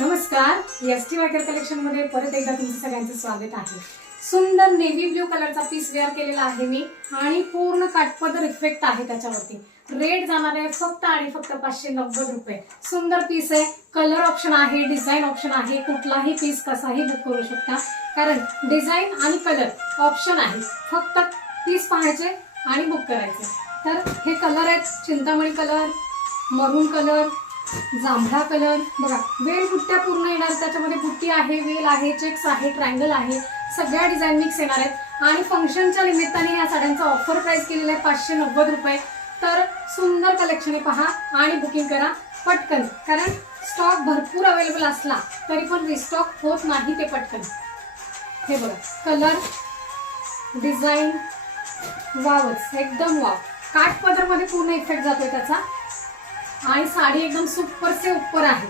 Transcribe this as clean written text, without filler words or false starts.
नमस्कार, ST Waikar collection मध्ये परत एकदा तुमचं सगळ्यांचं स्वागत आहे। सुंदर नेव्ही ब्ल्यू कलरचा पीस वेअर केलेला आहे मी आणि पूर्ण काटपदर इफेक्ट आहे त्याच्यावरती। रेट जाणार आहे फक्त आणि फक्त 590 रुपये। सुंदर पीस आहे, कलर ऑप्शन आहे, डिझाइन ऑप्शन आहे, कुठलाही पीस कसाही बुक करू शकता कारण डिझाइन आणि कलर ऑप्शन आहे। फक्त पीस पाहायचे आणि बुक करायचे। तर हे कलर आहेत, चिंतामणी कलर, मरून कलर, जांभळा कलर, बघा वेल बुट्ट्या पूर्ण येणार, त्याच्यामध्ये बुट्टी आहे, वेल आहे, चेक्स आहे, ट्रायंगल आहे, सगळ्या डिझाइन मिक्स येणार आहेत आणि फंक्शनच्या निमित्ताने या साड्यांचा ऑफर प्राइस केलेला आहे 590 रुपये। तर सुंदर कलेक्शन आहे, पहा आणि बुकिंग करा पटकन कारण स्टॉक भरपूर अवेलेबल असला तरी पण रिस्टॉक होत नाही ते पटकन। हे बघा कलर, डिझाइन वावच एकदम वाव, काठ पदर मध्ये पूर्ण इफेक्ट जातोय त्याचा आणि साडी एकदम सुपर से ऊपर आहे।